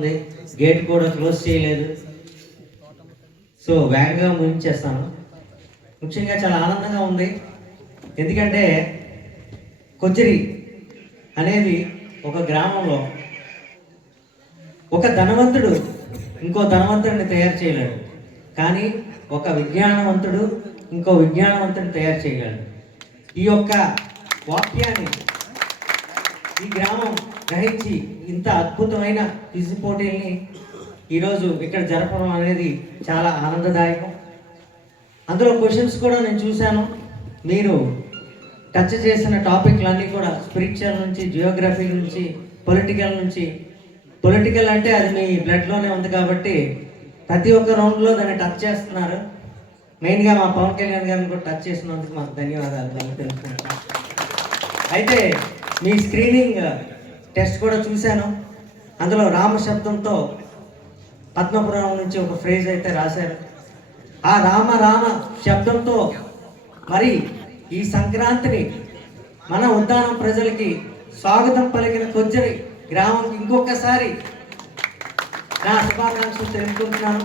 ఉంది, గేట్ కూడా క్లోజ్ చేయలేదు. సో వేగంగా ముగించేస్తాను. ముఖ్యంగా చాలా ఆనందంగా ఉంది, ఎందుకంటే కొచ్చిరి అనేది ఒక గ్రామంలో ఒక ధనవంతుడు ఇంకో ధనవంతుడిని తయారు చేయలేడు, కానీ ఒక విజ్ఞానవంతుడు ఇంకో విజ్ఞానవంతుడిని తయారు చేయగలడు. ఈ యొక్క వాక్యాన్ని ఈ గ్రామం గ్రహించి ఇంత అద్భుతమైన క్విజ్ పోటీల్ని ఈరోజు ఇక్కడ జరపడం అనేది చాలా ఆనందదాయకం. అందులో క్వశ్చన్స్ కూడా నేను చూశాను. మీరు టచ్ చేసిన టాపిక్లన్నీ కూడా స్పిరిచువల్ నుంచి, జియోగ్రఫీ నుంచి, పొలిటికల్ నుంచి. పొలిటికల్ అంటే అది మీ బ్లడ్లోనే ఉంది కాబట్టి ప్రతి ఒక్క రౌండ్లో దాన్ని టచ్ చేస్తున్నారు. మెయిన్గా మా పవన్ కళ్యాణ్ గారిని కూడా టచ్ చేసినందుకు మాకు ధన్యవాదాలు. దాన్ని తెలుసుకుంటాం. అయితే మీ స్క్రీనింగ్ టెస్ట్ కూడా చూశాను. అందులో రామ శబ్దంతో పద్మపురాణం నుంచి ఒక ఫ్రేజ్ అయితే రాశారు. ఆ రామ రామ శబ్దంతో మరి ఈ సంక్రాంతిని మన ఉద్దానం ప్రజలకి స్వాగతం పలికిన కొచ్చిరి గ్రామంకి ఇంకొకసారి నా శుభాకాంక్షలు తెలుపుకుంటున్నాను.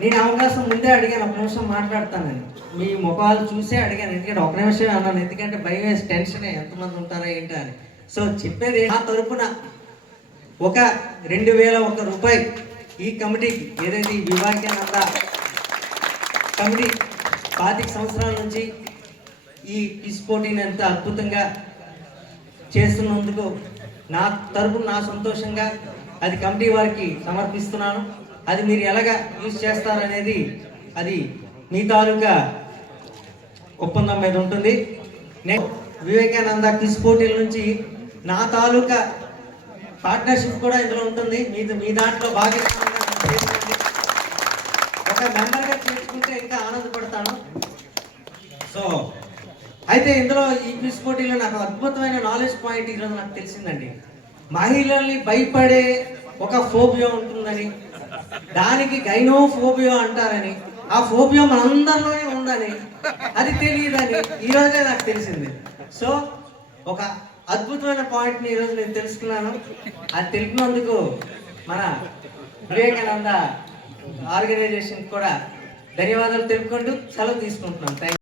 నేను అవకాశం ముందే అడిగాను, ఒక నిమిషం మాట్లాడతానని. మీ ముఖాలు చూసే అడిగాను, ఎందుకంటే ఒక నిమిషమే అన్నాను, ఎందుకంటే భయం వేసి టెన్షనే ఎంతమంది ఉంటారా ఏంటి అని. సో చెప్పేది నా తరపున ఒక 2001 రూపాయలు ఈ కమిటీకి, ఏదైతే ఈ వివాహానంద కమిటీ 25 సంవత్సరాల నుంచి ఈ క్విజ్ పోటీని ఎంత అద్భుతంగా చేస్తున్నందుకు నా తరపున నా సంతోషంగా అది కమిటీ వారికి సమర్పిస్తున్నాను. అది మీరు ఎలాగా యూజ్ చేస్తారనేది అది మీ తాలూకా ఒప్పందం మీద ఉంటుంది. నేను వివేకానంద క్విజ్ పోటీల నుంచి నా తాలూకా పార్ట్నర్షిప్ కూడా ఇందులో ఉంటుంది. మీ దాంట్లో భాగస్వామ్యంగా ఒక మెంబర్గా చేర్చుకుంటే ఇంకా ఆనందపడతాను. సో అయితే ఇందులో ఈ క్విజ్ పోటీలో నాకు అద్భుతమైన నాలెడ్జ్ పాయింట్ ఈరోజు నాకు తెలిసిందండి. మహిళల్ని భయపడే ఒక ఫోబియా ఉంటుందని, దానికి గైనోఫోబియా అంటారని, ఆ ఫోబియా మనందరిలోనే ఉందని, అది తెలియదని ఈరోజే నాకు తెలిసింది. సో ఒక అద్భుతమైన పాయింట్ని ఈరోజు నేను తెలుసుకున్నాను. అది తెలిపినందుకు మన వివేకానంద ఆర్గనైజేషన్ కూడా ధన్యవాదాలు తెలుపుకుంటూ సెలవు తీసుకుంటున్నాను. Thank you.